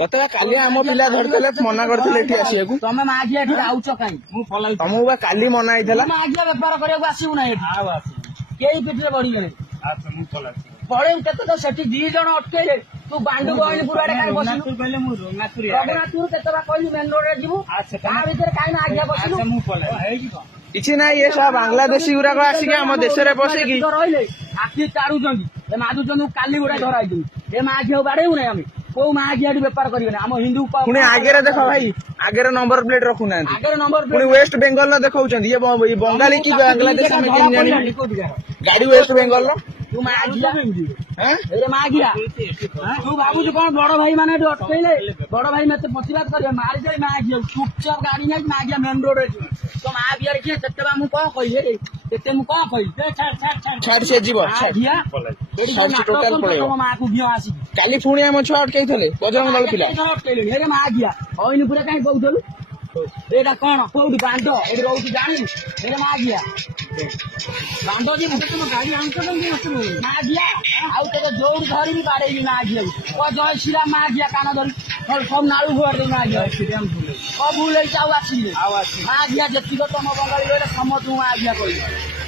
तते काली आम पिला धरते मना करते तुम मागिया आउच कहीं तुमको काली मना मागिया बेपार करने आसबू ना कई पिठे बढ़ीगले पड़े तो सेठी दी जन अटकैले तू बांडू गणपुर आड़े कहीं बस रघुनाथपुर के कहली मेन रोड जीवु भर कहीं आज्ञा बसलु किसी ना ये सब बांग्लादेशी गुराक आसिक आम देश में बसैकी रही आखि ताड़ुंट मादुंट काली गुड़ा धराई ए माघिया बाड़े ना आम कौ माघिया बेपार करेंगे आम हिंदू पुणी आगे देख भाई आगे नंबर प्लेट रखुना वेस्ट बेंगल देखा ये बंगाली की बांग्लादेश गाड़ी वेस्ट बेंगल तू माघिया तू भावुँ कौन बड़ भाई मैंने अटकैले बड़ भाई मत प्रतिवाद कर मारी जाए माघिया चुपचाप गाड़ी नहीं माघिया मेन रोड तो माँ बिहार किए से मुझे कौन कहे कौन छाड़ से जीव माँ को भियो आसिक काली पुणी आम छुआ अटकई बजरंग दल पिला अटकैले माघिया अइन पूरा कहीं कौल एटा कौन कौटी बांध ये रोच जानी माघिया बांध जी गाड़ी माघिया आउ तो जो धरी बाड़े माघिया जय श्रीराम माघिया कान धरी सब नाड़ू भर दे माघिया सब भूल आसिले माघिया जी तुम बंगाली समस्त माघिया कह